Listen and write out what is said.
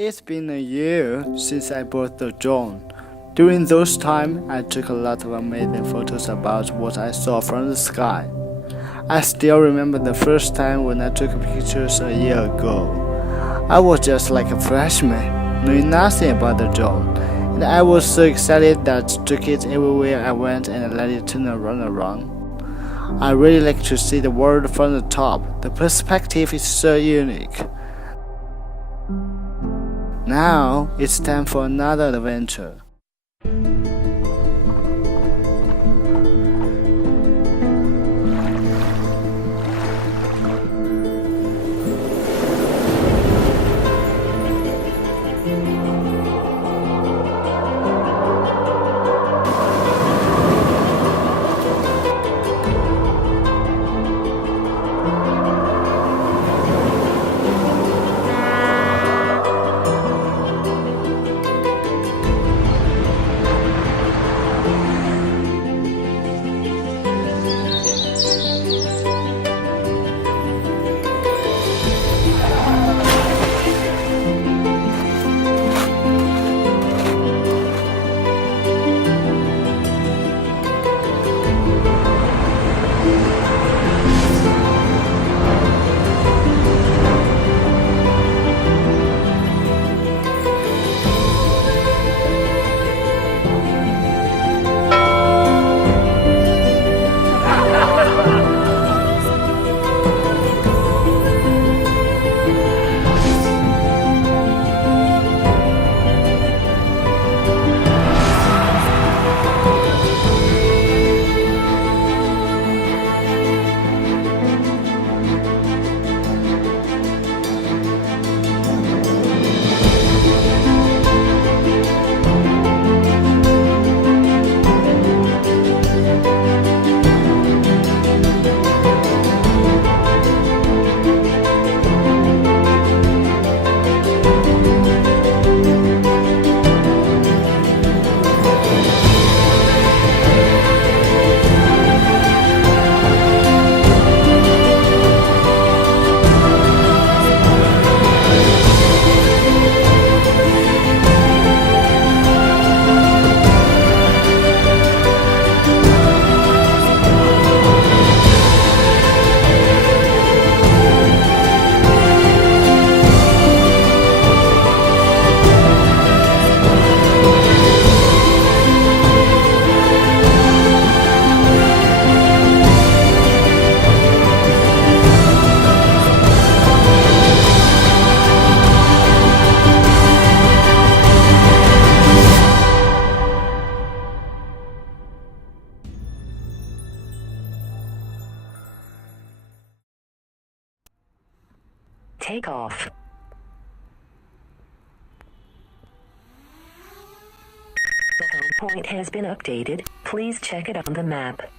It's been a year since I bought the drone. During those time, I took a lot of amazing photos about what I saw from the sky. I still remember the first time when I took pictures a year ago. I was just like a freshman, knowing nothing about the drone, and I was so excited that I took it everywhere I went and let it turn around. I really like to see the world from the top. The perspective is so unique. Now it's time for another adventure. Take off. The home point has been updated. Please check it on the map.